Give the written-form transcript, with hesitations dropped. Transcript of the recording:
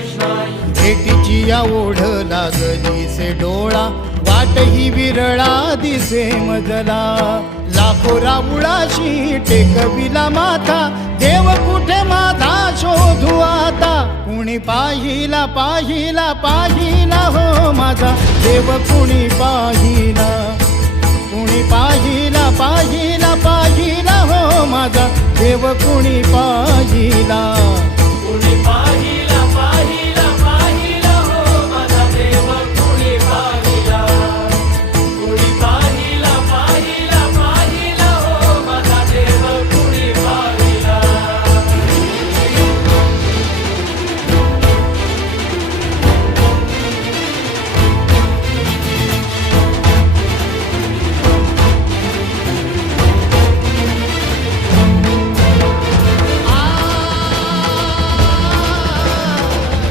भेटीची या ओढ लागली से डोळा, वाट ही विरळा दिसे मजला. लाखो राऊळाशी टेकविला माथा, देव कुठे माझा शोधू आता. कुणी पाहिला पाहिला पाहिला हो माझा देव, कुणी पाहिला. कुणी पाहिला पाहिला पाहिला हो माझा देव, कुणी पाहिला.